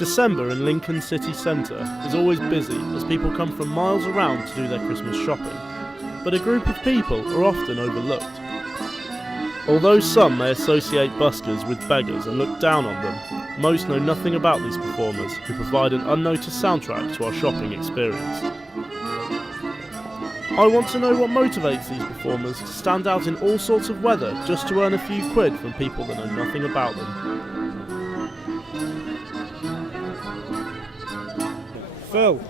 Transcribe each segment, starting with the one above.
December in Lincoln city centre is always busy as people come from miles around to do their Christmas shopping, but a group of people are often overlooked. Although some may associate buskers with beggars and look down on them, most know nothing about these performers who provide an unnoticed soundtrack to our shopping experience. I want to know what motivates these performers to stand out in all sorts of weather just to earn a few quid from people that know nothing about them. Phil,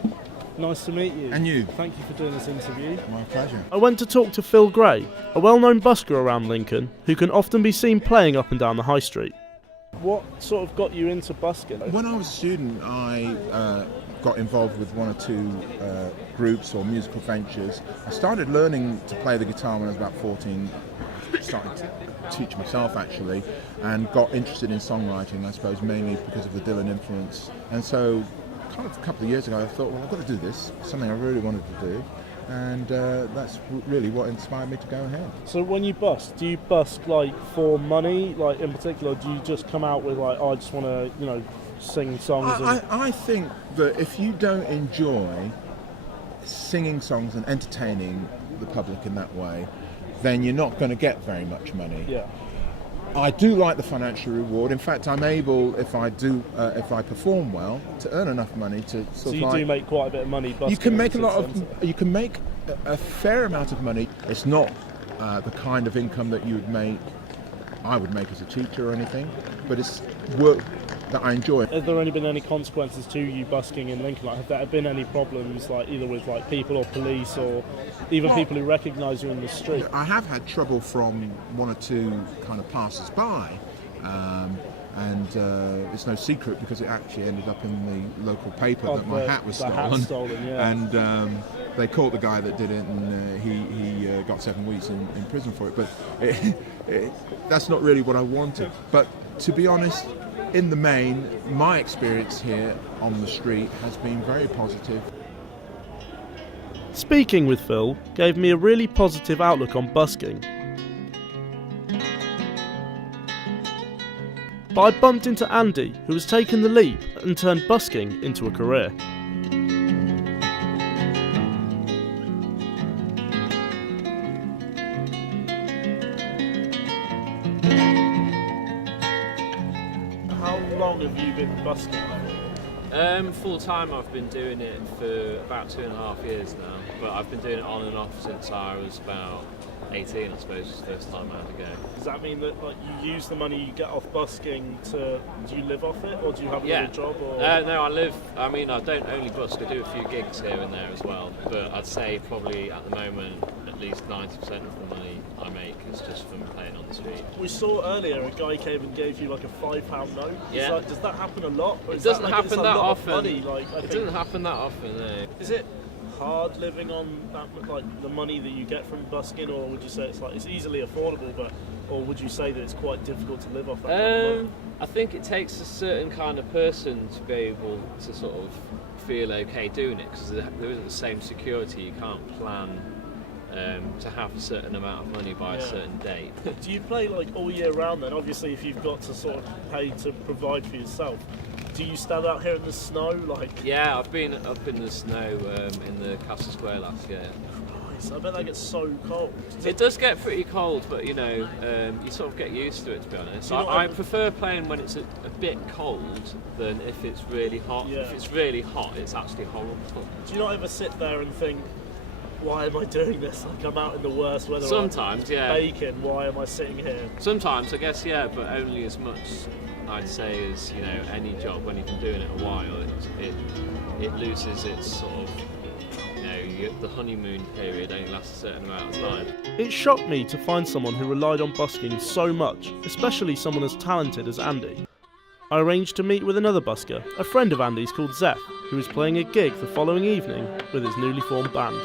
nice to meet you. And you. Thank you for doing this interview. My pleasure. I went to talk to Phil Gray, a well-known busker around Lincoln who can often be seen playing up and down the high street. What sort of got you into busking? When I was a student, I got involved with one or two groups or musical ventures. I started learning to play the guitar when I was about 14, started to teach myself actually, and got interested in songwriting, I suppose, mainly because of the Dylan influence. And so, kind of a couple of years ago, I thought, well, I've got to do this, something I really wanted to do. And that's really what inspired me to go ahead. So when you busk, do you busk like for money, like in particular, or do you just come out with like, oh, I just want to, sing songs? I think that if you don't enjoy singing songs and entertaining the public in that way, then you're not going to get very much money. Yeah. I do like the financial reward. In fact, I'm able, if I perform well, to earn enough money to sort of. So you do make quite a bit of money busking. You can make you can make a fair amount of money. It's not the kind of income that I would make as a teacher or anything, but it's work that I enjoy. Have there only been any consequences to you busking in Lincoln? Like, have there been any problems, like either with like people or police, or even people who recognise you in the street? I have had trouble from one or two kind of passers-by, and it's no secret because it actually ended up in the local paper that my hat was stolen. Hat's stolen, yeah. And they caught the guy that did it, and he got 7 weeks in prison for it. But that's not really what I wanted. But to be honest, in the main, my experience here on the street has been very positive. Speaking with Phil gave me a really positive outlook on busking. But I bumped into Andy, who has taken the leap and turned busking into a career. How long have you been busking? Full time I've been doing it for about 2.5 years now, but I've been doing it on and off since I was about 18, I suppose, was the first time I had to go. Does that mean that like you use the money you get off busking do you live off it, or do you have another job? Or? No, I don't only busk, I do a few gigs here and there as well, but I'd say probably at the moment at least 90% of the money I make is just from playing on the street. We saw earlier a guy came and gave you like a £5 note. Yeah. Does that happen a lot? Or It doesn't happen that often. Money, It doesn't happen that often, no. Is it hard living on that, like the money that you get from busking, or would you say it's easily affordable, or would you say that it's quite difficult to live off that? I think it takes a certain kind of person to be able to sort of feel okay doing it, because there isn't the same security. You can't plan to have a certain amount of money by a certain date. Do you play like all year round then? Obviously, if you've got to sort of pay to provide for yourself, do you stand out here in the snow? Yeah, I've been up in the snow in the Castle Square last year. Christ, I bet that gets so cold. It does get pretty cold, but you sort of get used to it, to be honest. I prefer playing when it's a bit cold than if it's really hot. Yeah. If it's really hot, it's actually horrible. Do you not ever sit there and think, why am I doing this? Like, I'm out in the worst weather. Sometimes, yeah. Baking, why am I sitting here? Sometimes, I guess, yeah, but only as much, I'd say, as any job. When you've been doing it a while, it loses its sort of, the honeymoon period only lasts a certain amount of time. It shocked me to find someone who relied on busking so much, especially someone as talented as Andy. I arranged to meet with another busker, a friend of Andy's called Zeph, who was playing a gig the following evening with his newly formed band.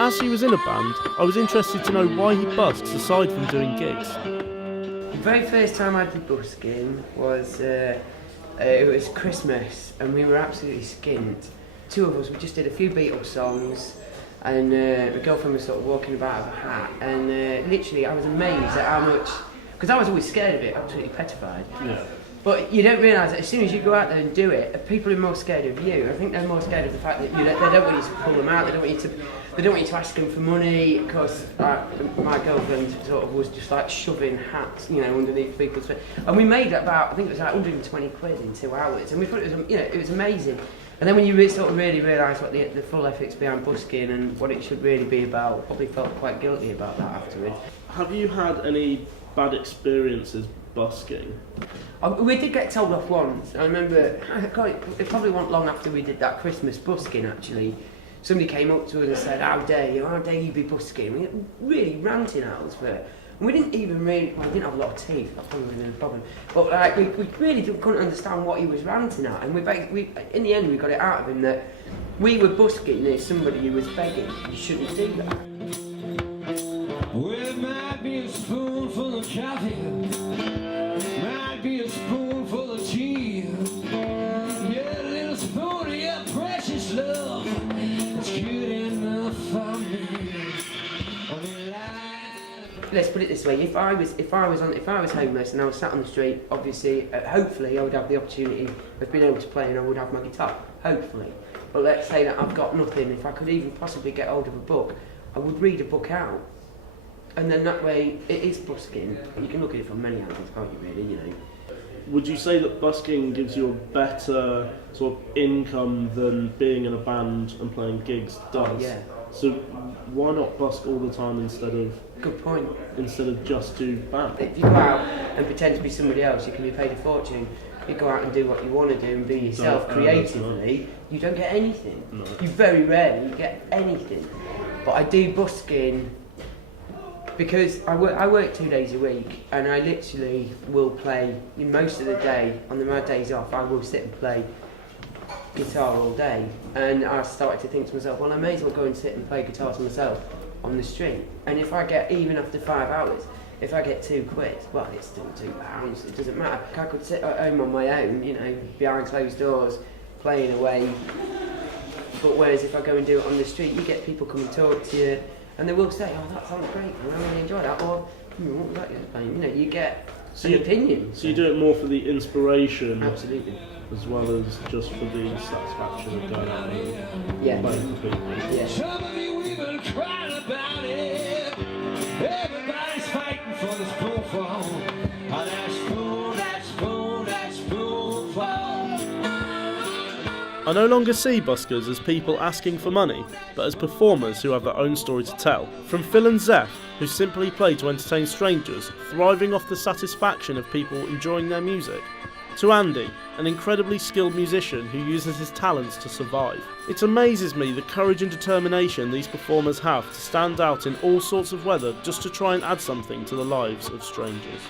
As he was in a band, I was interested to know why he busks aside from doing gigs. The very first time I did busking was, it was Christmas, and we were absolutely skint. Two of us, we just did a few Beatles songs, and my girlfriend was sort of walking about with a hat, and literally I was amazed at how much, because I was always scared of it, absolutely petrified. Yeah. But you don't realise that as soon as you go out there and do it, people are more scared of you. I think they're more scared of the fact that they don't want you to pull them out. They don't want you to ask them for money. Because my girlfriend sort of was just like shoving hats, underneath people's feet. And we made about, I think it was like 120 quid in 2 hours, and we thought it was amazing. And then when you really realise what the full ethics behind busking and what it should really be about, probably felt quite guilty about that afterwards. Have you had any bad experiences busking? We did get told off once. I remember, God, it probably wasn't long after we did that Christmas busking actually. Somebody came up to us and said, how dare you be busking? We were really ranting at us for it. And we didn't even we didn't have a lot of teeth, that's probably the problem. But like, we really couldn't understand what he was ranting at. And we in the end we got it out of him that we were busking near somebody who was begging. You shouldn't do that. Well, it might be a spoonful of coffee, might be a spoonful of tea. Yeah, a little spoon of your precious love, it's good enough for me. Let's put it this way: if I was homeless and I was sat on the street, obviously, hopefully, I would have the opportunity of being able to play, and I would have my guitar. Hopefully, but let's say that I've got nothing. If I could even possibly get hold of a book, I would read a book out. And then that way, it is busking. You can look at it from many angles, can't you, really, Would you say that busking gives you a better sort of income than being in a band and playing gigs does? Oh, yeah. So why not busk all the time instead of... Good point. Instead of just do band? If you go out and pretend to be somebody else, you can be paid a fortune. You go out and do what you want to do and be yourself creatively, you don't get anything. No. You very rarely get anything. But I do busking because I work 2 days a week, and I literally will play most of the day. On my days off, I will sit and play guitar all day. And I started to think to myself, well, I may as well go and sit and play guitar to myself on the street. And if I get, even after 5 hours, if I get 2 quid, well, it's still £2. It doesn't matter. I could sit at home on my own, behind closed doors, playing away. But whereas if I go and do it on the street, you get people come and talk to you, and they will say, oh, that sounds great, I really enjoyed that, or what was that you were playing? You get an opinion. So you do it more for the inspiration, Absolutely. as well as just for the satisfaction of going out and Yeah. playing for people. Yeah. Some of you women crying about it. Everybody's fighting for the spoonful. Oh, that spoonful. I no longer see buskers as people asking for money, but as performers who have their own story to tell. From Phil and Zeph, who simply play to entertain strangers, thriving off the satisfaction of people enjoying their music, to Andy, an incredibly skilled musician who uses his talents to survive. It amazes me the courage and determination these performers have to stand out in all sorts of weather just to try and add something to the lives of strangers.